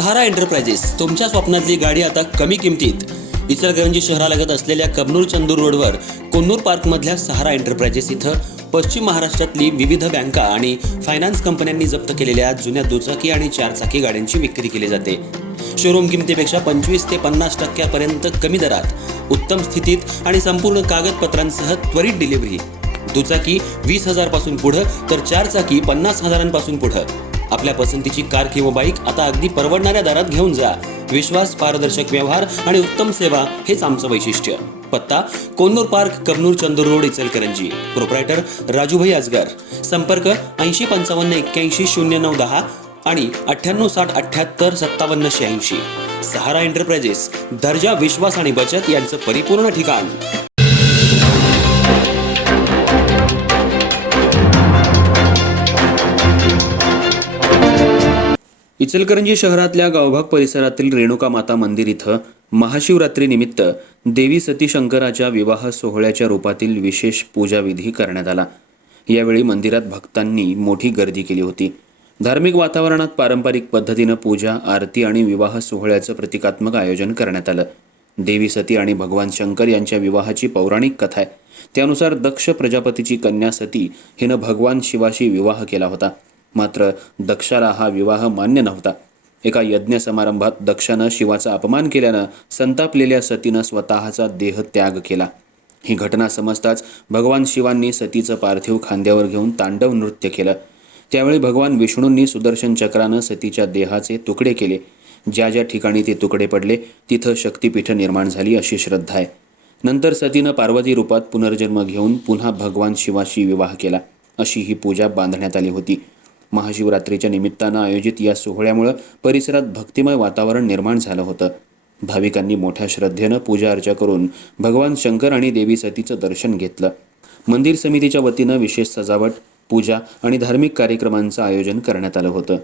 सहारा enterprises तुमच्या स्वप्नातली गाडी आता कमी किमतीत. इचलकरंजी शहरालगत असलेल्या कबनूर चंदूर रोडवर कोन्नूर पार्कमधल्या सहारा एंटरप्राइजेस इथं पश्चिम महाराष्ट्रातली विविध बँका आणि फायनान्स कंपन्यांनी जप्त केलेल्या जुन्या दुचाकी आणि चारचाकी गाड्यांची विक्री केली जाते. शोरूम किमतीपेक्षा 25 ते 50% कमी दरात, उत्तम स्थितीत आणि संपूर्ण कागदपत्रांसह त्वरित डिलिव्हरी. दुचाकी 20,000 पासून पुढे तर चारचाकी 50,000 पुढे. आपल्या पसंतीची कार किंवा बाईक आता अगदी परवडणाऱ्या दरात घेऊन जा. विश्वास, पारदर्शक व्यवहार आणि उत्तम सेवा हेच आमचं वैशिष्ट्य. पत्ता Konnur park, Kabnur Chandur road, Ichalkaranji. Proprietor Rajubhai Ajgar. संपर्क 8055810910 आणि 9860785786. सहारा एंटरप्राइजेस, दर्जा, विश्वास आणि बचत यांचं परिपूर्ण ठिकाण. इचलकरंजी शहरातल्या गावभाग परिसरातील रेणुका माता मंदिर इथं महाशिवरात्रीनिमित्त देवी सती शंकराच्या विवाह सोहळ्याच्या रूपातील विशेष पूजाविधी करण्यात आला. यावेळी मंदिरात भक्तांनी मोठी गर्दी केली होती. धार्मिक वातावरणात पारंपरिक पद्धतीनं पूजा, आरती आणि विवाह सोहळ्याचं प्रतिकात्मक आयोजन करण्यात आलं. देवी सती आणि भगवान शंकर यांच्या विवाहाची पौराणिक कथा आहे. त्यानुसार दक्ष प्रजापतीची कन्या सती हिनं भगवान शिवाशी विवाह केला होता. मात्र दक्षाला हा विवाह मान्य नव्हता. एका यज्ञ समारंभात दक्षानं शिवाचा अपमान केल्यानं संतापलेल्या सतीनं स्वतःचा देह त्याग केला. ही घटना समजताच भगवान शिवांनी सतीचं पार्थिव खांद्यावर घेऊन तांडव नृत्य केलं. त्यावेळी भगवान विष्णूंनी सुदर्शन चक्रानं सतीच्या देहाचे तुकडे केले. ज्या ज्या ठिकाणी ते तुकडे पडले तिथं शक्तिपीठ निर्माण झाली अशी श्रद्धा आहे. नंतर सतीनं पार्वती रूपात पुनर्जन्म घेऊन पुन्हा भगवान शिवाशी विवाह केला. अशी ही पूजा बांधण्यात आली होती. महाशिवरात्रीच्या निमित्तानं आयोजित या सोहळ्यामुळे परिसरात भक्तिमय वातावरण निर्माण झालं होतं. भाविकांनी मोठ्या श्रद्धेनं पूजा अर्चा करून भगवान शंकर आणि देवी सतीचं दर्शन घेतलं. मंदिर समितीच्या वतीनं विशेष सजावट, पूजा आणि धार्मिक कार्यक्रमांचं आयोजन करण्यात आलं होतं.